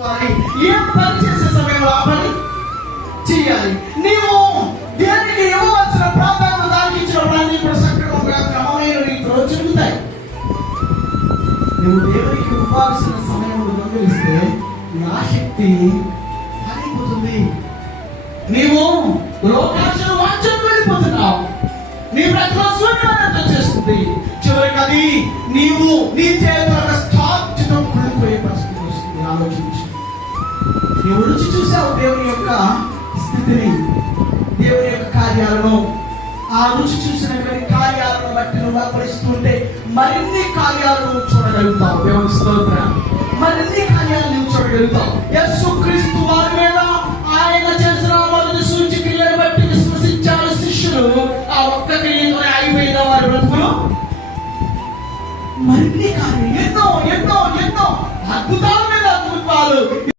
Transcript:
ఏం పని చేసే సమయంలో ఆ పని చేయాలి. నీవు దేనికి ఇవ్వవలసిన ప్రాధాన్యత దానికి ఇచ్చినప్పుడు అన్ని కూడా సక్రమంగా క్రమమైన రీతిలో జరుగుతాయి. నువ్వు దేవునికి ఇవ్వాల్సిన సమయంలో దొంగిలిస్తే నీ ఆసక్తి అయిపోతుంది. నీవు లోకాశను వాంఛను వెళ్ళిపోతున్నావు. నీ బ్రతుకులో శూన్యత చేస్తుంది. చివరికి అది నీవు నీ చేతుల స్థాపితం కూలిపోయే పరిస్థితి వస్తుంది. ఆలోచించి నీవు రుచి చూసావు దేవుని యొక్క స్థితిని, దేవుని యొక్క కార్యాలను. ఆ రుచి చూసిన కార్యాలను బట్టి నువ్వు అర్పణిస్తుంటే మరిన్ని కార్యాలు నువ్వు చూడగలుగుతావు. దేవుని స్తోత్రం. మరిన్ని కార్యాలు నువ్వు చూడగలుగుతావు. యేసుక్రీస్తు వారి మీద ఆయన చేసిన మొదటి సూచక్రియలను బట్టి విశ్వసించారు శిష్యులు. ఆ ఒక్క క్రియతోనే అయిపోయిన వారి బ్రతుకులు మరిన్ని కార్యాలు ఎన్నో ఎన్నో ఎన్నో అద్భుతాల మీద అద్భుతాలు